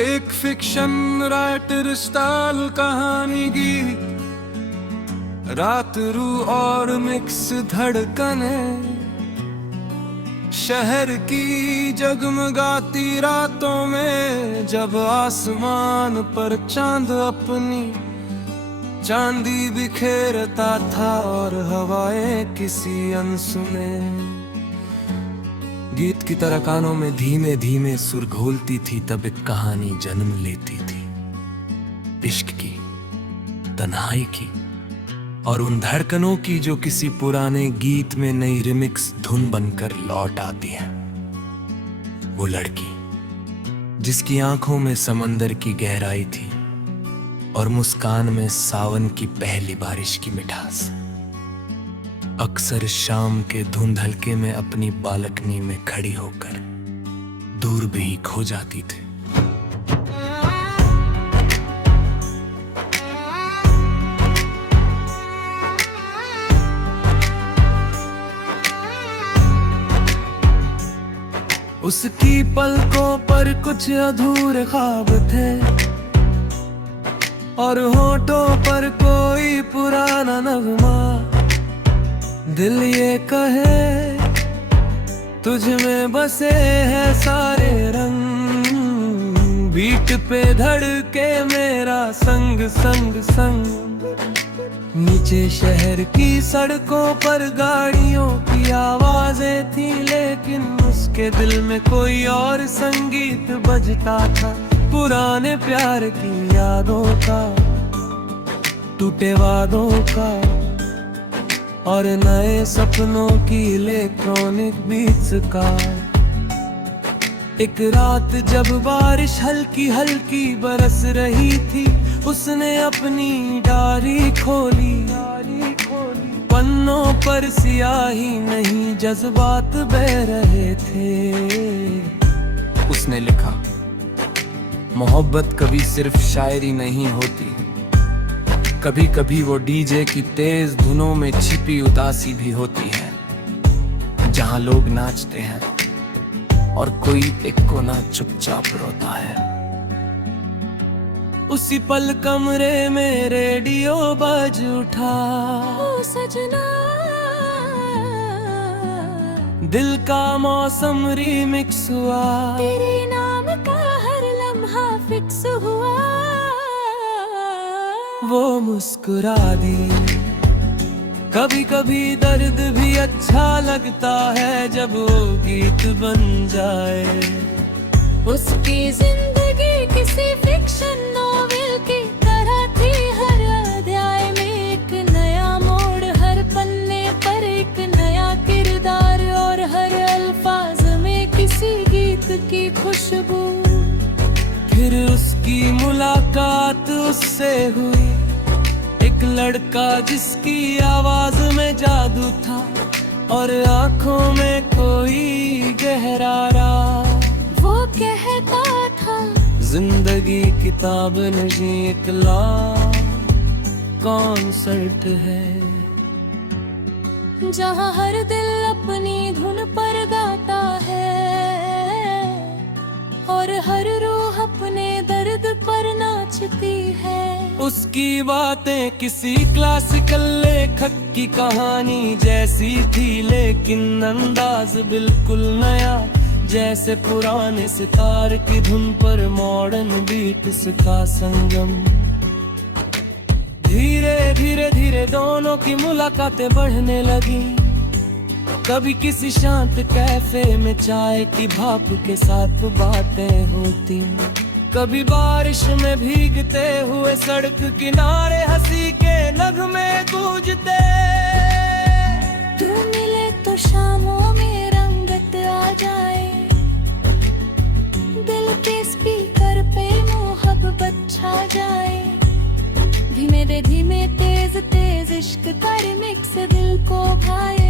एक fiction writer style कहानी गीत, रात रू और मिक्स धड़कने, शहर की जगमगाती रातों में जब आसमान पर चांद अपनी चांदी बिखेरता था और हवाएं किसी अनसुने गीत की तरह कानों में धीमे धीमे सुर घोलती थी। तब एक कहानी जन्म लेती थी, इश्क की, तन्हाई की और उन धड़कनों की जो किसी पुराने गीत में नई रिमिक्स धुन बनकर लौट आती है। वो लड़की जिसकी आंखों में समंदर की गहराई थी और मुस्कान में सावन की पहली बारिश की मिठास, अक्सर शाम के धुंध हल्के में अपनी बालकनी में खड़ी होकर दूर भी खो जाती थी। उसकी पलकों पर कुछ अधूरे ख्वाब थे और होठों पर कोई पुराना नगमा। दिल ये कहे तुझ में बसे हैं सारे रंग, बीट पे धड़के मेरा संग संग संग। नीचे शहर की सड़कों पर गाड़ियों की आवाजें थी, लेकिन उसके दिल में कोई और संगीत बजता था। पुराने प्यार की यादों का, टूटे वादों का और नए सपनों की इलेक्ट्रॉनिक बीट्स का। एक रात जब बारिश हल्की हल्की बरस रही थी, उसने अपनी डायरी खोली। पन्नों पर स्याही नहीं, जज्बात बह रहे थे। उसने लिखा, मोहब्बत कभी सिर्फ शायरी नहीं होती, कभी कभी वो डीजे की तेज धुनों में छिपी उदासी भी होती है, जहां लोग नाचते हैं और कोई एक कोना चुपचाप रोता है। उसी पल कमरे में रेडियो बज उठा, ओ सजना, दिल का मौसम रीमिक्स हुआ, तेरे नाम का हर लम्हा फिक्स हुआ। वो मुस्कुरा दी। कभी कभी दर्द भी अच्छा लगता है जब वो गीत बन जाए। उसकी जिंदगी किसी फिक्शन नॉवेल की तरह थी, हर अध्याय में एक नया मोड़, हर पन्ने पर एक नया किरदार और हर अल्फाज में किसी गीत की खुशबू। फिर उसकी मुलाकात उससे हुई, एक लड़का जिसकी आवाज में जादू था और आंखों में कोई गहरा राज। वो कहता था, जिंदगी किताब नहीं एक लाइव कॉन्सर्ट है, जहाँ हर दिल अपनी धुन पर गाता है और हर रूह अपने दर्द पर नाचती है। उसकी बातें किसी क्लासिकल लेखक की कहानी जैसी थी, लेकिन अंदाज बिल्कुल नया, जैसे पुराने सितार की धुन पर मॉडर्न बीट्स का संगम। धीरे धीरे धीरे दोनों की मुलाकातें बढ़ने लगी। कभी किसी शांत कैफे में चाय की भाप के साथ बातें होती, कभी बारिश में भीगते हुए सड़क किनारे हंसी के नगमे गूंजते। तू मिले तो शामों में रंगत आ जाए, दिल के स्पीकर पे मोहब्बत छा जाए। धीमे दे धीमे तेज तेज इश्क का रिमिक्स दिल को भाए।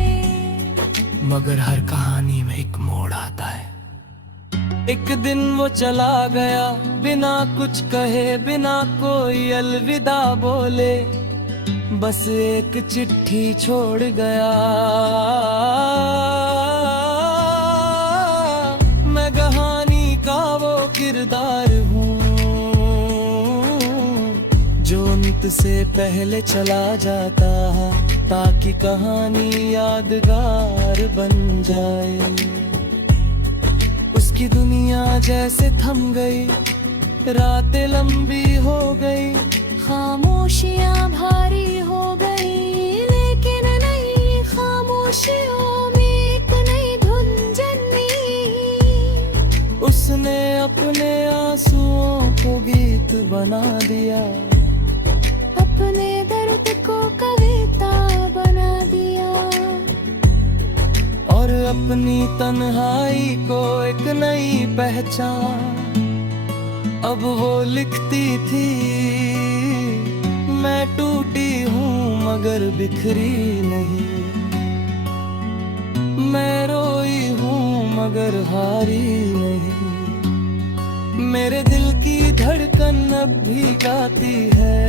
मगर हर कहानी में एक मोड़ आता है। एक दिन वो चला गया बिना कुछ कहे, बिना कोई अलविदा बोले, बस एक चिट्ठी छोड़ गया। मैं कहानी का वो किरदार हूँ जो अंत से पहले चला जाता है, ताकि कहानी यादगार बन जाए। उसकी दुनिया जैसे थम गई, रातें लंबी हो गई, खामोशियाँ भारी हो गई, लेकिन नई खामोशियों में एक नई धुन जन्मी। उसने अपने आंसुओं को गीत बना दिया, अपने दर्द को कविता बना दिया, और अपनी तन्हाई को एक नई पहचान। अब वो लिखती थी, मैं टूटी हूँ मगर बिखरी नहीं, मैं रोई हूँ मगर हारी नहीं। मेरे दिल की धड़कन अब भी गाती है,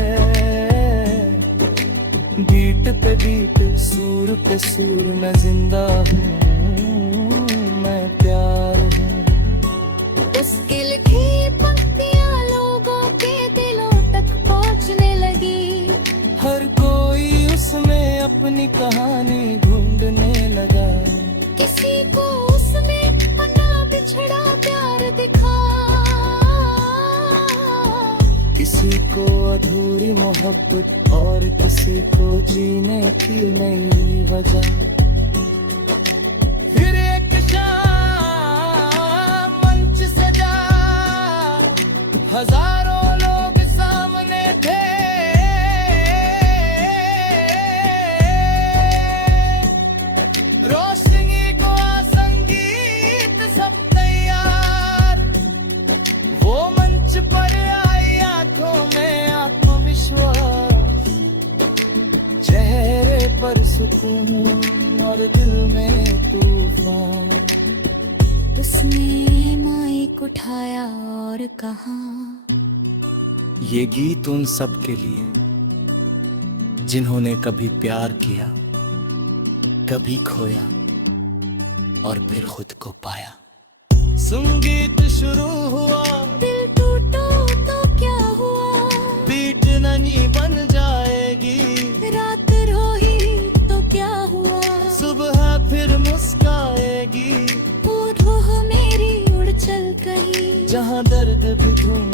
बीट पे बीट, सुर पे सुर, मैं जिंदा हूँ, मैं प्यार हूँ। उसकी लिखी पंक्तियाँ लोगों के दिलों तक पहुँचने लगी। हर कोई उसमें अपनी कहानी ढूंढने लगा। किसी को उसमें अपना बिछड़ा प्यार दिखा, किसी को अधूरी मोहब्बत, और किसी को जीने की नई वजह। फिर एक शाम मंच सजा, हजारों लोग सामने थे, रोशनी को संगीत सब तैयार। वो मंच पर आई, आंखों में आत्मविश्वास, चेहरे पर सुकून और दिल में तूफान। उसने माइक उठाया और कहा, ये गीत उन सब के लिए जिन्होंने कभी प्यार किया, कभी खोया और फिर खुद को पाया। संगीत शुरू हुआ, दिल टूटा तो क्या हुआ, बीट ननी बन जाएगी, रात रोही तो क्या हुआ, सुबह फिर मुस्काएगी, वो रूह मेरी उड़ चल कहीं, जहाँ दर्द भी धूम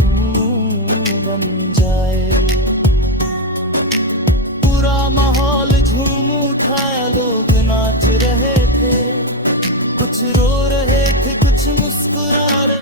बन जाए। पूरा माहौल झूम उठा, लोग नाच रहे थे, कुछ रो रहे थे, कुछ मुस्कुरा रहे